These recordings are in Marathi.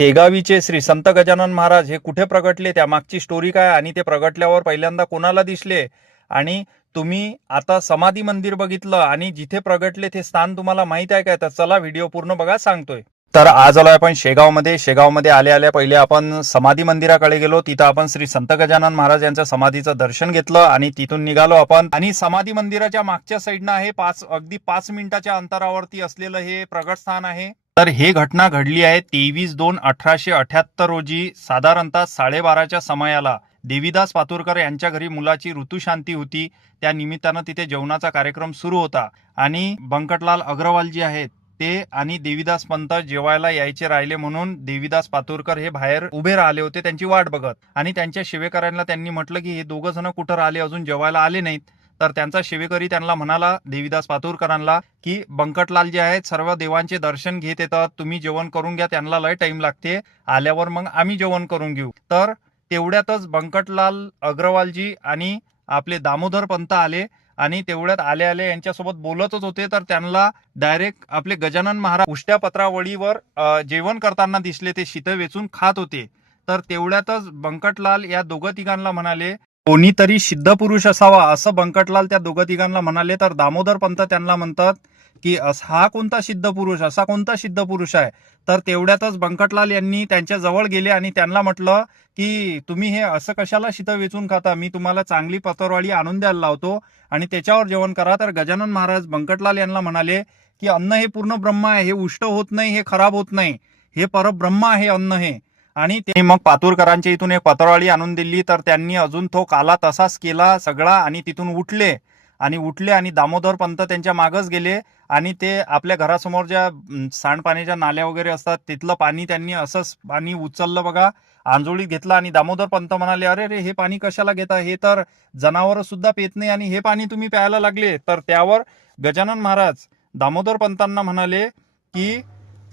शेगावीचे श्री संत गजानन महाराज हे कुठे प्रगटले? त्या मागची स्टोरी काय? आणि ते प्रगटल्यावर पहिल्यांदा कोणाला दिसले? आणि तुम्ही आता समाधी मंदिर बघितलं आणि जिथे प्रगटले ते स्थान तुम्हाला माहीत आहे काय तर चला व्हिडिओ पूर्ण बघा सांगतोय. तर आज आलोय आपण शेगावमध्ये. शेगावमध्ये आल्या आल्या पहिले आपण समाधी मंदिराकडे गेलो. तिथं आपण श्री संत गजानन महाराज यांच्या समाधीचं दर्शन घेतलं आणि तिथून निघालो आपण. आणि समाधी मंदिराच्या मागच्या साईडनं आहे पाच अगदी पाच मिनिटाच्या अंतरावरती असलेलं हे प्रगट स्थान आहे. तर हे घटना घडली आहे तेवीस दोन अठराशे अठ्याहत्तर रोजी. साधारणतः साडेबाराच्या समयाला देवीदास पातुरकर यांच्या घरी मुलाची ऋतुशांती होती. त्या निमित्तानं तिथे जेवणाचा कार्यक्रम सुरू होता. आणि बंकटलाल अग्रवाल जे आहेत ते आणि देवीदास पंत जेवायला यायचे राहिले म्हणून देवीदास पातुरकर हे बाहेर उभे राहिले होते त्यांची वाट बघत. आणि त्यांच्या सेवेकऱ्यांना त्यांनी म्हटलं की हे दोघं जण कुठं राहिले? अजून जेवायला आले नाहीत. तर त्यांचा शिवेकरी त्यांना म्हणाला देवीदास पातुरकरांना की बंकटलाल जे आहेत सर्व देवांचे दर्शन घेत येतात. तुम्ही जेवण करून घ्या त्यांना लय टाइम लागते. आल्यावर मग आम्ही जेवण करून घेऊ. तर तेवढ्यातच बंकटलाल अग्रवालजी आणि आपले दामोदर पंत आले आणि तेवढ्यात आले आले यांच्यासोबत बोलतच होते. तर त्यांना डायरेक्ट आपले गजानन महाराज उष्ट्या पत्रावळीवर जेवण करताना दिसले ते शीत वेचून खात होते. तर तेवढ्यातच बंकटलाल या दोघं तिघांना म्हणाले कोणीतरी सिद्ध पुरुष असावा असं बंकटलाल त्या दोघं तिघांना म्हणाले. तर दामोदर पंत त्यांना म्हणतात की हा कोणता सिद्ध पुरुष? असा कोणता सिद्ध पुरुष आहे? तर तेवढ्यातच बंकटलाल यांनी त्यांच्या जवळ गेले आणि त्यांना म्हटलं की तुम्ही हे असं कशाला शितं वेचून खाता? मी तुम्हाला चांगली पतरवाळी आणून द्यायला लावतो आणि त्याच्यावर जेवण करा. तर गजानन महाराज बंकटलाल यांना म्हणाले की अन्न हे पूर्ण ब्रह्म आहे. हे उष्ट होत नाही हे खराब होत नाही. हे परब्रह्म आहे अन्न हे. आणि ते मग पातूरकरांच्या इथून एक पत्रावळी आणून दिली तर त्यांनी अजून तो काला तसाच केला सगळा आणि तिथून उठले. आणि उठले आणि दामोदर पंत त्यांच्या मागच गेले आणि ते आपल्या घरासमोर ज्या सांडपाण्याच्या नाल्या वगैरे असतात तिथलं पाणी त्यांनी असंच पाणी उचललं बघा. आंजोळीत घेतलं आणि दामोदर पंत म्हणाले अरे रे हे पाणी कशाला घेता? हे तर जनावर सुद्धा पेत नाही आणि हे पाणी तुम्ही प्यायला लागले. तर त्यावर गजानन महाराज दामोदर पंतांना म्हणाले की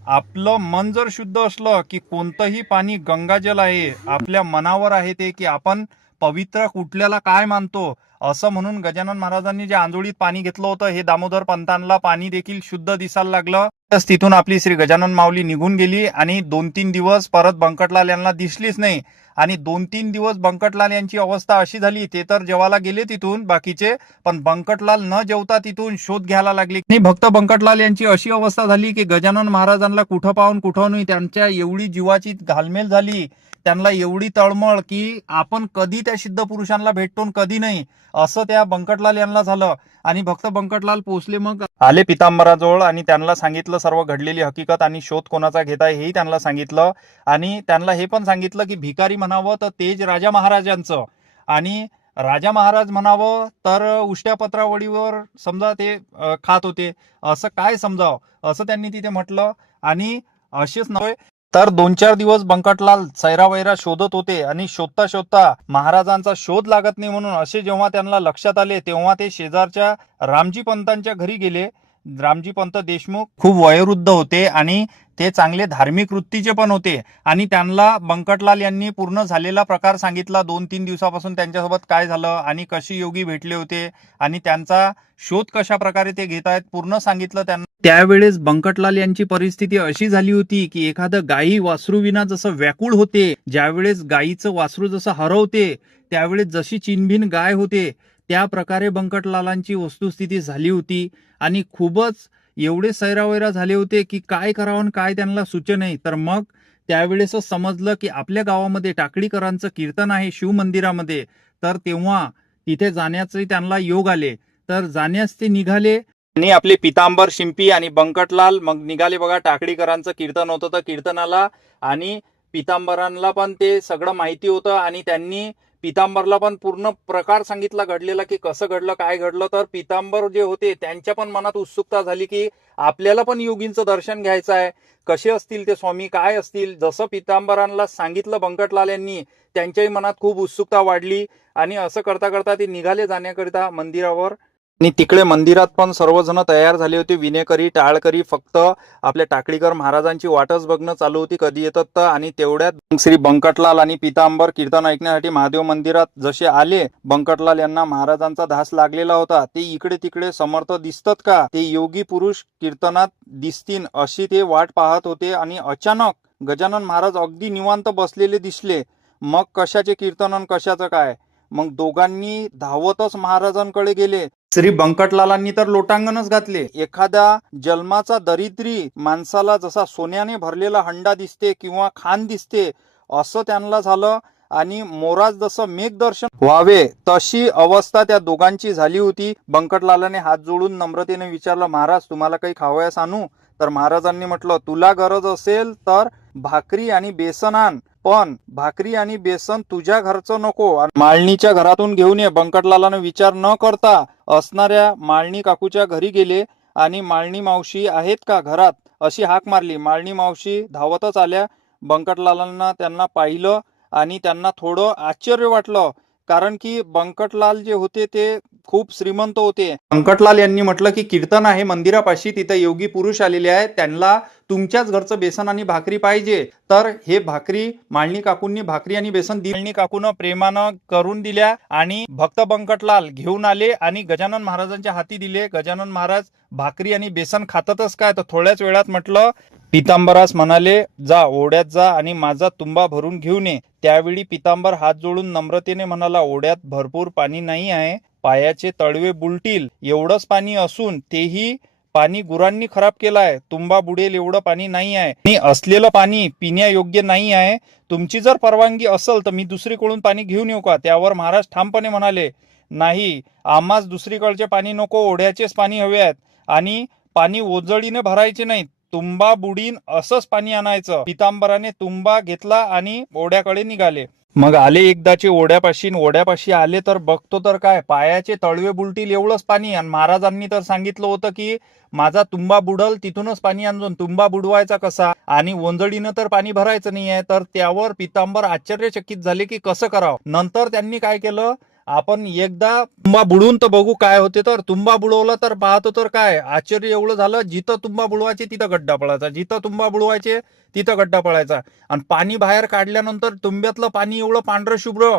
आपलं मन जर शुद्ध असलं की कोणतंही पाणी गंगाजल आहे आपल्या मनावर आहे ते की आपण पवित्र कुठल्याला काय मानतो असं म्हणून गजानन महाराजांनी जे आंजोळीत पाणी घेतलं होतं हे दामोदर पंतांना पाणी देखील शुद्ध दिसायला लागलं. तस तिथून आपली श्री गजानन माऊली निघून गेली आणि दोन तीन दिवस परत बंकटलाल यांना दिसलीच नाही. आणि दोन तीन दिवस बंकटलाल यांची अवस्था अशी झाली ते तर जेवायला गेले तिथून बाकीचे पण बंकटलाल न जेवता तिथून शोध घ्यायला लागले. आणि भक्त बंकटलाल यांची अशी अवस्था झाली की गजानन महाराजांना कुठं पाहून कुठं नाही त्यांच्या एवढी जीवाची घालमेल झाली त्यांना एवढी तळमळ की आपण कधी त्या सिद्ध पुरुषांना भेटतो आणि कधी नाही असं त्या बंकटलाल यांना झालं. आणि भक्त बंकटलाल पोहोचले मग आले पितांबराजवळ आणि त्यांना सांगितलं सर्व घडलेली हकीकत आणि शोध कोणाचा घेताय हेही त्यांना सांगितलं. आणि त्यांना हे पण सांगितलं की भिकारी म्हणावं तर तेज राजा महाराजांचं. आणि राजा महाराज म्हणावं तर उष्ट्या पत्रावळीवर समजा ते खात होते. असं काय समजावं? असं त्यांनी तिथे म्हटलं. आणि असेच नव्हे तर दोन चार दिवस बंकटलाल सैरावैरा शोधत होते आणि शोधता शोधता महाराजांचा शोध लागत नाही म्हणून असे जेव्हा त्यांना लक्षात आले तेव्हा ते शेजारच्या रामजी पंतांच्या घरी गेले. रामजी पंत देशमुख खूप वयोवृद्ध होते आणि ते चांगले धार्मिक वृत्तीचे पण होते. आणि त्यांना बंकटलाल यांनी पूर्ण झालेला प्रकार सांगितला. दोन तीन दिवसापासून त्यांच्यासोबत काय झालं आणि कशी योगी भेटले होते आणि त्यांचा शोध कशा प्रकारे ते घेत आहेत पूर्ण सांगितलं त्यांना. त्यावेळेस बंकटलाल यांची परिस्थिती अशी झाली होती की एखादं गायी वासरू विना जसं व्याकुळ होते ज्यावेळेस गायीचं वासरू जसं हरवते त्यावेळेस जशी चिनभिन गाय होते त्या प्रकारे बंकटलालांची वस्तुस्थिती झाली होती. आणि खूपच एवढे सैरावैरा झाले होते की काय करावं आणि काय त्यांना सुचे तर मग त्यावेळेस समजलं की आपल्या गावामध्ये टाकडीकरांचं कीर्तन आहे शिव मंदिरामध्ये. तर तेव्हा तिथे जाण्याचे त्यांना योग आले. तर जाण्यास ते निघाले. आणि आपले पितांबर शिंपी आणि बंकटलाल मग निघाले बघा. टाकडीकरांचं कीर्तन होतं तर कीर्तनाला. आणि पितांबरांना पण ते सगळं माहिती होतं. आणि त्यांनी पितांबरला पण पूर्ण प्रकार सांगितला घडलेला की कसं घडलं काय घडलं. तर पितांबर जे होते त्यांच्या पण मनात उत्सुकता झाली की आपल्याला पण योगींचं दर्शन घ्यायचं आहे. कसे असतील ते स्वामी काय असतील? जसं पितांबरांना सांगितलं बंकटलाल यांनी त्यांच्याही मनात खूप उत्सुकता वाढली. आणि असं करता करता ते निघाले जाण्याकरिता मंदिरावर. आणि तिकडे मंदिरात पण सर्वजण तयार झाले होते. विनेकरी टाळकरी फक्त आपल्या टाकळीकर महाराजांची वाटच बघणं चालू होती. कधी येतात तर आणि तेवढ्यात श्री बंकटलाल आणि पितांबर कीर्तन ऐकण्यासाठी महादेव मंदिरात जसे आले बंकटलाल यांना महाराजांचा धास लागलेला होता. ते इकडे तिकडे समर्थ दिसतात का? ते योगी पुरुष कीर्तनात दिसतील अशी ते वाट पाहत होते आणि अचानक गजानन महाराज अगदी निवांत बसलेले दिसले. मग कशाचे कीर्तन आणि कशाचं काय? मग दोघांनी धावतच महाराजांकडे गेले. श्री बंकटलालांनी तर लोटांगणच घातले. एखाद्या जन्माचा दरिद्री माणसाला जसा सोन्याने भरलेला हंडा दिसते किंवा खान दिसते असं त्यांना झालं आणि मोराज जसं मेघदर्शन व्हावे तशी अवस्था त्या दोघांची झाली होती. बंकटलालाने हात जोडून नम्रतेने विचारलं महाराज तुम्हाला काही खावयास आणू? तर महाराजांनी म्हटलं तुला गरज असेल तर भाकरी आणि बेसन आण. पण भाकरी आणि बेसन तुझ्या घरचं नको आणि माळणीच्या घरातून घेऊन ये. बंकटलाला विचार न करता असणाऱ्या माळणी काकूच्या घरी गेले आणि माळणी मावशी आहेत का घरात? अशी हाक मारली. माळणी मावशी धावतच आल्या. बंकटलालांना त्यांना पाहिलं आणि त्यांना थोडं आश्चर्य वाटलं. कारण की बंकटलाल जे होते ते खूप श्रीमंत होते. बंकटलाल यांनी म्हटलं की कीर्तन आहे मंदिरापाशी तिथे योगी पुरुष आलेले आहेत त्यांना तुमच्याच घरचं बेसन आणि भाकरी पाहिजे. तर हे भाकरी माळणी काकूंनी भाकरी आणि बेसन दिली. माळणी काकून प्रेमानं करून दिल्या आणि भक्त बंकटलाल घेऊन आले आणि गजानन महाराजांच्या हाती दिले. गजानन महाराज भाकरी आणि बेसन खातातच काय? तर थोड्याच वेळात म्हटलं पितांबरास म्हणाले जा ओढ्यात जा आणि माझा तुंबा भरून घेऊन ये त्यावेळी पितांबर हात जोडून नम्रतेने म्हणाला ओढ्यात भरपूर पाणी नाही आहे. पायाचे तळवे बुलटील. एवढंच पाणी असून तेही पाणी गुरांनी खराब केलाय. तुंबा बुडेल एवढं पाणी नाही आहे. आणि असलेलं पाणी पिण्यायोग्य नाही आहे. तुमची जर परवानगी असेल तर मी दुसरीकडून पाणी घेऊन येऊ का? त्यावर महाराज ठामपणे म्हणाले नाही. आम्हाच दुसरीकडचे पाणी नको. ओढ्याचेच पाणी हवे आहेत. आणि पाणी ओजळीने भरायचे नाहीत. तुंबा बुडीन असंच पाणी आणायचं. पितांबराने तुंबा घेतला आणि ओढ्याकडे निघाले. मग आले एकदाचे ओढ्यापाशी ओढ्यापाशी आले तर बघतो तर काय? पायाचे तळवे बुलटील एवढंच पाणी. आणि महाराजांनी तर सांगितलं होतं की माझा तुंबा बुडल तिथूनच पाणी आणून तुंबा बुडवायचा कसा? आणि ओंजळीनं तर पाणी भरायचं नाही आहे तर त्यावर पितांबर आश्चर्यचकित झाले की कसं करावं? नंतर त्यांनी काय केलं? आपण एकदा तुंबा बुडून तर बघू काय होते तर. तुंबा बुडवला तर पाहतो तर काय? आश्चर्य एवढं झालं जिथं तुंबा बुडवायचे तिथं गड्डा पडायचा जिथं तुंबा बुडवायचे तिथं गड्डा पडायचा आणि पाणी बाहेर काढल्यानंतर तुंब्यातलं पाणी एवढं पांढरं शुभ्र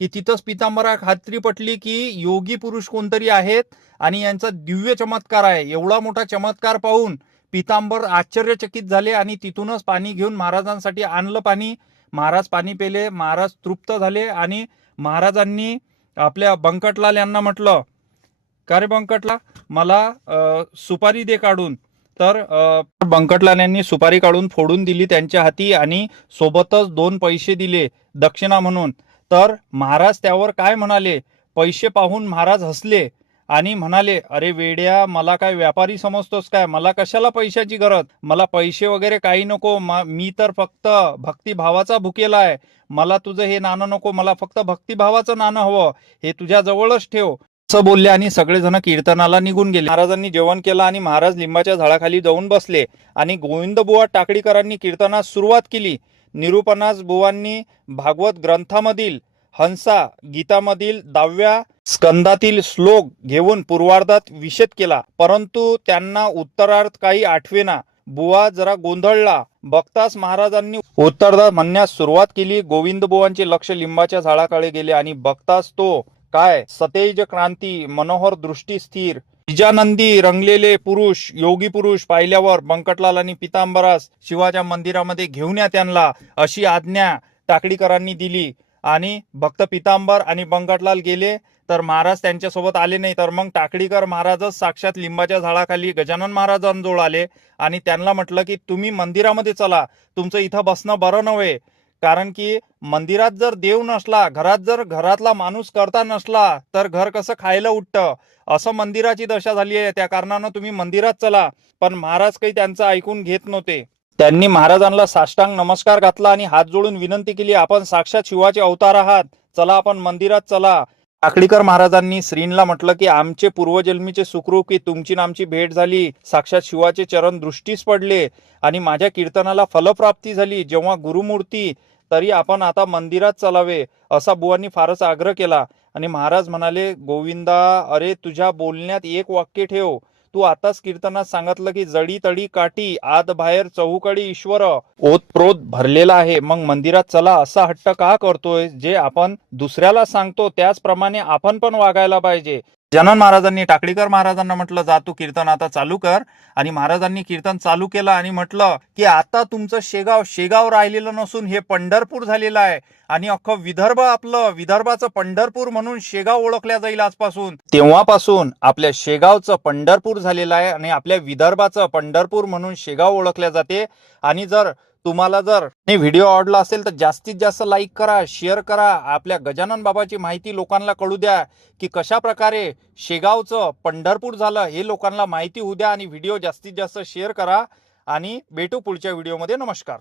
की तिथंच पितांबरा खात्री पटली की योगी पुरुष कोणतरी आहेत आणि यांचा दिव्य चमत्कार आहे. एवढा मोठा चमत्कार पाहून पितांबर आश्चर्यचकित झाले आणि तिथूनच पाणी घेऊन महाराजांसाठी आणलं पाणी. महाराज पाणी पेले महाराज तृप्त झाले आणि महाराजांनी आपल्या बंकटलाल यांना म्हटलं का रे बंकटला? मला सुपारी दे काढून. तर बंकटलाल यांनी सुपारी काढून फोडून दिली त्यांच्या हाती आणि सोबतच दोन पैसे दिले दक्षिणा म्हणून. तर महाराज त्यावर काय म्हणाले? पैसे पाहून महाराज हसले. आणि म्हणाले अरे वेड्या मला काय व्यापारी समजतोस काय? मला कशाला पैशाची गरज? मला पैसे वगैरे काही नको. मी तर फक्त भक्तिभावाचा भुकेला आहे. मला तुझं हे नाणं नको. मला फक्त भक्तिभावाचं नाणं हवं. हे तुझ्या जवळच ठेव. असं बोलले आणि सगळेजण कीर्तनाला निघून गेले. महाराजांनी जेवण केलं आणि महाराज लिंबाच्या झाडाखाली जाऊन बसले आणि गोविंद बुवा टाकडीकरांनी कीर्तनास सुरुवात केली. निरूपणास बुवांनी भागवत ग्रंथामधील हंसा गीतामधील दहाव्या स्कंदातील श्लोक घेऊन पूर्वार्धात विषेद केला. परंतु त्यांना उत्तरार्थ काही आठवेना. बुवा जरा गोंधळला. बघताच महाराजांनी उत्तरदा म्हणण्यास सुरुवात केली. गोविंद बुवांचे लक्ष लिंबाच्या झाडाकडे गेले आणि बघताच तो काय? सतेज क्रांती मनोहर दृष्टी स्थिर. विजानंदी रंगलेले पुरुष योगी पुरुष पाहिल्यावर बंकटलाल आणि पितांबरास शिवाच्या मंदिरामध्ये घेऊन या त्यांना. अशी आज्ञा टाकडीकरांनी दिली. आणि भक्त पितांबर आणि बंकटलाल गेले तर महाराज त्यांच्यासोबत आले नाही. तर मग टाकडीकर महाराजच साक्षात लिंबाच्या झाडाखाली गजानन महाराजांजवळ आले आणि त्यांना म्हटलं की तुम्ही मंदिरामध्ये चला. तुमचं इथं बसणं बरं नव्हे. कारण की मंदिरात जर देव नसला घरात जर घरातला माणूस करता नसला तर घर कसं खायला उठतं? असं मंदिराची दशा झाली आहे. त्या कारणानं तुम्ही मंदिरात चला. पण महाराज काही त्यांचं ऐकून घेत नव्हते. त्यांनी महाराजांना साष्टांग नमस्कार घातला आणि हात जोडून विनंती केली आपण साक्षात शिवाचे अवतार आहात. चला आपण मंदिरात चला. काकडीकर महाराजांनी श्रींला म्हटलं की आमचे पूर्वजन्मीचे सुखरूप की तुमची नामची भेट झाली. साक्षात शिवाचे चरण दृष्टीस पडले आणि माझ्या कीर्तनाला फलप्राप्ती झाली. जेव्हा गुरुमूर्ती तरी आपण आता मंदिरात चलावे. असा बुवांनी फारच आग्रह केला आणि महाराज म्हणाले गोविंदा अरे तुझ्या बोलण्यात एक वाक्य ठेव. तू आताच कीर्तनात सांगितलं की जडी तडी काठी आत बाहेर चहूकडे ईश्वर. ओतप्रोत भरलेला आहे मग मंदिरात चला असा हट्ट का करतोय? जे आपण दुसऱ्याला सांगतो त्याचप्रमाणे आपण पण वागायला पाहिजे. जनन महाराजांनी टाकळीकर महाराजांना म्हटलं जा तू कीर्तन आता चालू कर. आणि महाराजांनी कीर्तन चालू केलं आणि म्हटलं की आता तुमचं शेगाव शेगाव राहिलेलं नसून हे पंढरपूर झालेलं आहे. आणि अख्खं विदर्भ आपलं विदर्भाचं पंढरपूर म्हणून शेगाव ओळखल्या जाईल आजपासून. तेव्हापासून आपल्या शेगावचं पंढरपूर झालेलं आहे आणि आपल्या विदर्भाचं पंढरपूर म्हणून शेगाव ओळखल्या जाते. आणि जर तुम्हाला जर हे व्हिडिओ आवडला असेल तर जास्तीत जास्त लाईक करा शेअर करा. आपल्या गजानन बाबाची माहिती लोकांना कळू द्या की कशा प्रकारे शेगावचं पंढरपूर झालं हे लोकांना माहिती होऊ द्या आणि व्हिडिओ जास्तीत जास्त शेअर करा. आणि भेटू पुढच्या व्हिडिओमध्ये नमस्कार.